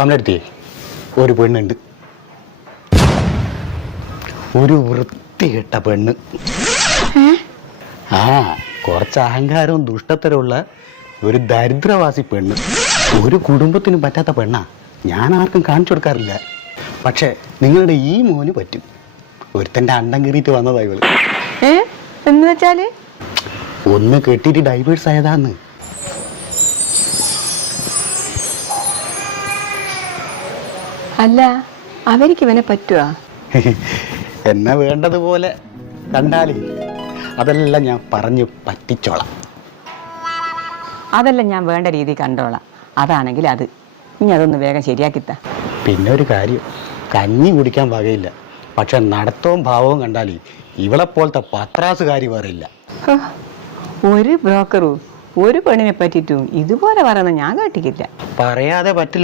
കമലെടുത്തി ഒരു പെണ്ണുണ്ട്, ഒരു വൃത്തികെട്ട പെണ്ണ്. ആ കുറച്ച് അഹങ്കാരവും ദുഷ്ടത്തരമുള്ള ഒരു ദരിദ്രവാസി പെണ്ണ്. ഒരു കുടുംബത്തിനും പറ്റാത്ത പെണ്ണാ. ഞാൻ ആർക്കും കാണിച്ചു കൊടുക്കാറില്ല. പക്ഷെ നിങ്ങളുടെ ഈ മോന് പറ്റും. ഒരുത്തൻ്റെ അണ്ടം കീറിയിട്ട് വന്നതാ ഇവള്. എന്ന് വെച്ചാല് ഒന്ന് കെട്ടിയിട്ട് ഡൈവേഴ്സ് ആയതാന്ന്. അല്ല, അവർക്ക് ഇവനെ പറ്റുവാ? എന്നെ വേണ്ടതുപോലെ കണ്ടാലേ അതെല്ലാം ഞാൻ പറഞ്ഞു പറ്റിച്ചോളാം. അതെല്ലാം ഞാൻ വേണ്ട രീതി കണ്ടോളാം. അതാണെങ്കിൽ അത് ഇനി അതൊന്ന് വേഗം ശരിയാക്കിത്ത. പിന്നെ ഒരു കാര്യം, കഞ്ഞി കുടിക്കാൻ വകയില്ല. പക്ഷെ നടത്തവും ഭാവവും കണ്ടാലേ ഇവളെപ്പോലത്തെ പത്രാസുകാരി വേറില്ല. ഒരു ബ്രോക്കറും ഒരു പെണ്ണിനെ പറ്റിയിട്ടും ഇതുപോലെ പറയുന്നത് ഞാൻ കേട്ടിട്ടില്ല. പറയാതെ പറ്റില്ല.